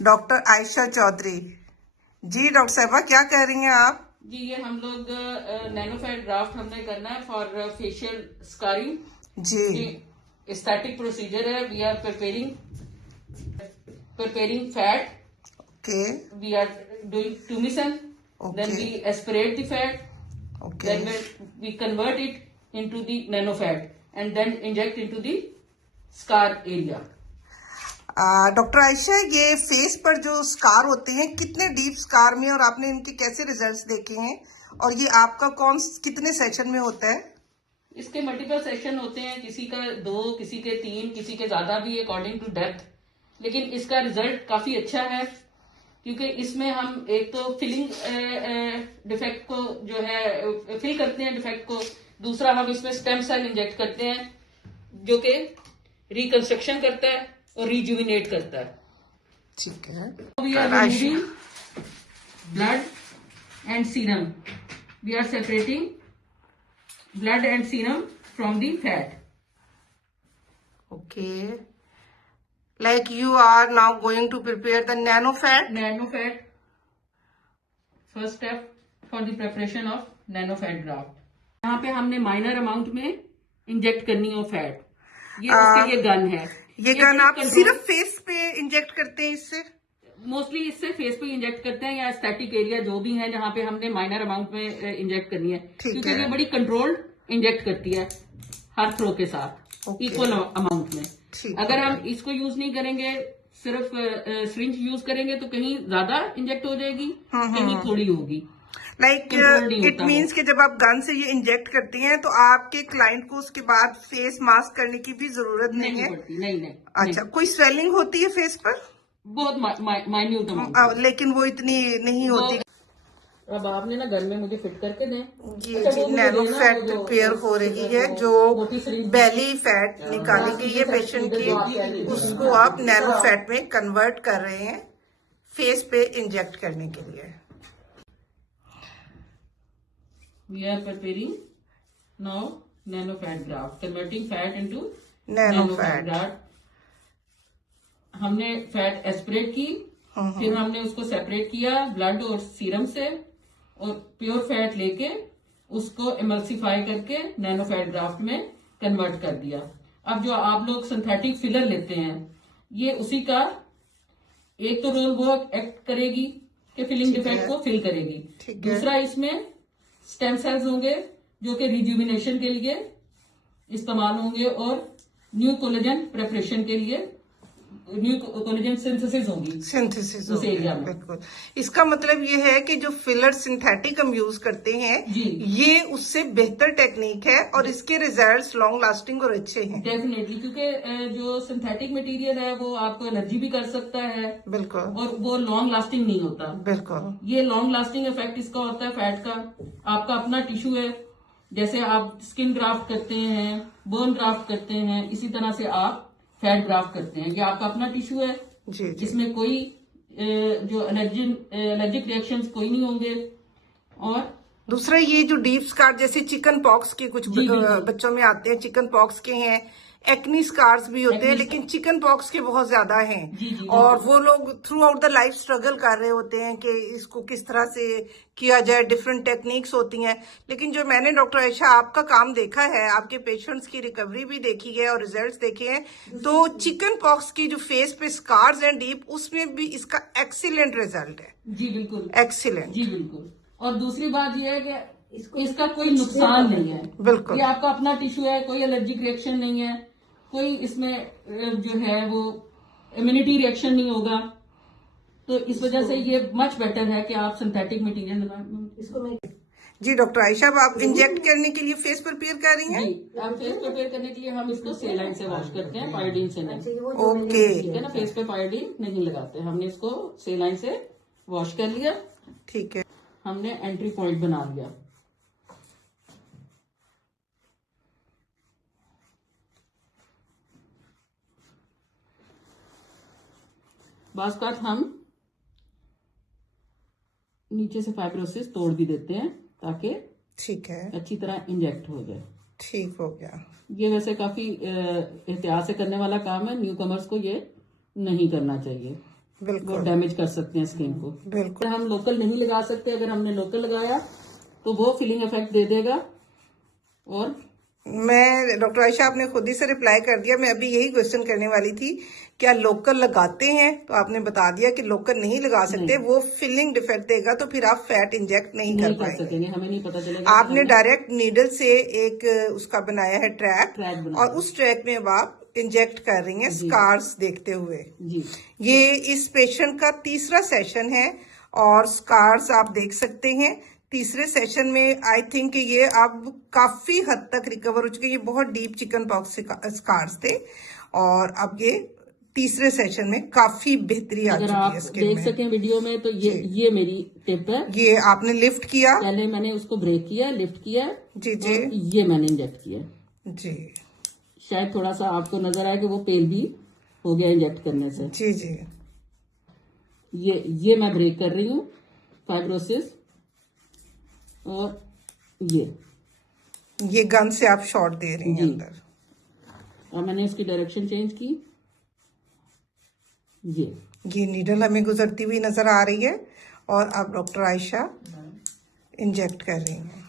Doctor Ayesha Chaudhary. जी doctor साहबा, क्या कह रही हैं आप? जी, ये हम लोग नैनोफैट ग्राफ्ट हमने करना है फॉर फेशियल स्कारिंग। जी। एस्थेटिक प्रोसीजर है। We are preparing fat. Okay We are doing tumescent. Then okay we aspirate the fat. Okay Then we convert it into the nanofat and then inject into the scar area. Doctor Ayesha, ये face पर जो scar होते हैं, कितने deep scar में, और आपने इनके कैसे रिजल्ट्स देखे हैं, और ये आपका कितने सेशन में होता है? इसके मल्टीपल सेशन होते हैं, किसी का 2, किसी के 3, किसी के ज्यादा भी अकॉर्डिंग टू डेप्थ। लेकिन इसका रिजल्ट काफी अच्छा है क्योंकि इसमें हम एक तो फिलिंग डिफेक्ट को जो है फिल करते हैं डिफेक्ट को। दूसरा, हम इसमें स्टेम सेल इंजेक्ट करते हैं जो कि रिकंस्ट्रक्शन करता है और रिजुविनेट करता है। ठीक है। We are removing blood and serum. We are separating blood and serum from the fat. Okay. Like you are now going to prepare the nano fat? Nano fat. First step for the preparation of nano fat graft. यहाँ पे हमने minor amount में inject करनी हो fat. ये इसके ये gun है। ये गन आप सिर्फ फेस पे इंजेक्ट करते हैं इससे? मोस्टली इससे फेस पे इंजेक्ट करते हैं या एस्थेटिक एरिया जो भी है जहाँ पे हमने माइनर अमाउंट में इंजेक्ट करनी है, क्योंकि ये बड़ी कंट्रोल्ड इंजेक्ट करती है हर थ्रो के साथ इक्वल अमाउंट में। अगर हम इसको यूज नहीं करेंगे, सिर्फ सिरिंज यूज करेंगे तो कहीं ज्यादा इंजेक्ट हो जाएगी, कहीं थोड़ी होगी। लाइक इट मीन्स कि जब आप गन से ये इंजेक्ट करती हैं तो आपके क्लाइंट को उसके बाद फेस मास्क करने की भी जरूरत नहीं है? नहीं। अच्छा, कोई स्वेलिंग होती है फेस पर? बहुत माइन्यूट अमाउंट, लेकिन वो इतनी नहीं होती। अब आपने ना घर में मुझे फिट करके दें। जी जी, नैनो फैट प्रिपेयर हो रही है, जो बेली फैट निकाली गई है पेशेंट की, उसको आप नैनो फैट में कन्वर्ट कर रहे हैं फेस पे इंजेक्ट करने के लिए। We are preparing now nano fat graft, converting fat into nano fat graft. हमने फैट एस्पिरेट की, फिर हमने उसको सेपरेट किया ब्लड और सीरम से, और प्योर फैट लेके उसको इमल्सिफाई करके नैनो फैट ग्राफ्ट में कन्वर्ट कर दिया। अब जो आप लोग सिंथेटिक फिलर लेते हैं, ये उसी का एक तो रोल वो एक्ट करेगी कि फिलिंग डिफेक्ट को फिल करेगी। दूसरा, इसमें स्टेम सेल्स होंगे जो कि रिजुविनेशन के लिए इस्तेमाल होंगे और न्यू कोलेजन प्रेपरेशन के लिए न्यू कोलेजन सिंथेसिस होगी। सिंथेसिस उस एरिया में। बिल्कुल। इसका मतलब ये है कि जो फिलर सिंथेटिक हम यूज करते हैं, ये उससे बेहतर टेक्निक है और इसके रिजल्ट्स लॉन्ग लास्टिंग और अच्छे हैं। डेफिनेटली, क्योंकि जो सिंथेटिक मटेरियल है वो आपको एलर्जी भी कर सकता है। बिल्कुल। और वो लॉन्ग लास्टिंग नहीं होता। बिल्कुल। ये लॉन्ग लास्टिंग इफेक्ट इसका होता है फैट का। आपका अपना टिश्यू है, जैसे आप स्किन ग्राफ्ट करते हैं, बोन ग्राफ्ट करते हैं, इसी तरह से आप फैट ग्राफ्ट करते हैं। ये आपका अपना टिश्यू है जी। इसमें कोई जो एलर्जिक रिएक्शंस कोई नहीं होंगे। और दूसरा, ये जो डीप स्कार जैसे चिकन पॉक्स के कुछ बच्चों में आते हैं, चिकन पॉक्स के हैं, एक्नी स्कार्स भी होते हैं, लेकिन चिकन पॉक्स के बहुत ज्यादा हैं। और वो लोग through out the life struggle कर रहे होते हैं कि इसको किस तरह से किया जाए, डिफरेंट टेक्निक्स होती हैं। लेकिन जो मैंने डॉक्टर आयशा आपका काम देखा है, आपके पेशेंट्स की रिकवरी भी देखी है और रिजल्ट्स देखे हैं, तो चिकन पॉक्स की जो फेस पे स्कार्स हैं डीप, उसमें भी इसका एक्सीलेंट रिजल्ट है। जी बिल्कुल, एक्सीलेंट। जी बिल्कुल। और दूसरी बात यह है कि इसका कोई नुकसान नहीं है। बिल्कुल। ये आपका अपना टिश्यू है, कोई एलर्जिक रिएक्शन नहीं है, कोई इसमें जो है वो इम्यूनिटी रिएक्शन नहीं होगा। तो इस वजह से ये मच बेटर है कि आप सिंथेटिक मटेरियल इसको। जी डॉक्टर आयशा, अब आप इंजेक्ट करने के लिए फेस प्रिपेयर कर रही हैं? जी, आप फेस प्रिपेयर करने के लिए हम इसको सेलाइन से वॉश करते हैं, पायोडीन से नहीं। ओके, ठीक है ना, फेस पे पायोडीन नहीं लगाते। हमने इसको सेलाइन से वॉश कर लिया। ठीक है। हमने एंट्री पॉइंट बना लिया। बास्केट हम नीचे से फाइब्रोसिस तोड़ भी देते हैं ताकि ठीक है अच्छी तरह इंजेक्ट हो जाए। ठीक हो गया। ये वैसे काफी एहतियात से करने वाला काम है, न्यू कमर्स को ये नहीं करना चाहिए। वो बिल्कुल डैमेज कर सकते हैं स्किन को। बिल्कुल। हम लोकल नहीं लगा सकते, अगर हमने लोकल लगाया तो वो फिलिंग इफेक्ट दे देगा। और मैं डॉक्टर आयशा आपने खुद ही से रिप्लाई कर दिया, मैं अभी यही क्वेश्चन करने वाली थी, क्या लोकल लगाते हैं? तो आपने बता दिया कि लोकल नहीं लगा सकते, वो फिलिंग डिफेक्ट देगा, तो फिर आप फैट इंजेक्ट नहीं कर पाएंगे, सकेंगे, हमें नहीं पता चलेगा। आपने डायरेक्ट नीडल से एक उसका बनाया है ट्रैक, और उस ट्रैक में अब आप इंजेक्ट कर रही हैं स्कार्स देखते हुए। जी। ये इस पेशेंट का तीसरा सेशन है और स्कार्स आप देख सकते हैं। तीसरे सेशन में आई थिंक ये अब काफी हद तक रिकवर हो चुके हैं। ये बहुत डीप चिकन पॉक्स स्कार्स थे और अब ये तीसरे सेशन में काफी बेहतरी आ चुकी है स्किन में। देख सकें वीडियो में तो ये मेरी टिप है। ये आपने लिफ्ट किया, पहले मैंने उसको ब्रेक किया, लिफ्ट किया जी जी, ये मैंने इंजेक्ट किया जी। शायद थोड़ा सा आपको नजर आया कि वो पेल भी हो गया इंजेक्ट करने से। जी जी। ये मैं ब्रेक कर रही हूँ फाइब्रोसिस। और ये गन से आप शॉट दे रही हैं अंदर, और मैंने इसकी डायरेक्शन चेंज की। ये नीडल हमें गुजरती हुई नजर आ रही है और अब डॉक्टर आयशा इंजेक्ट कर रही हैं।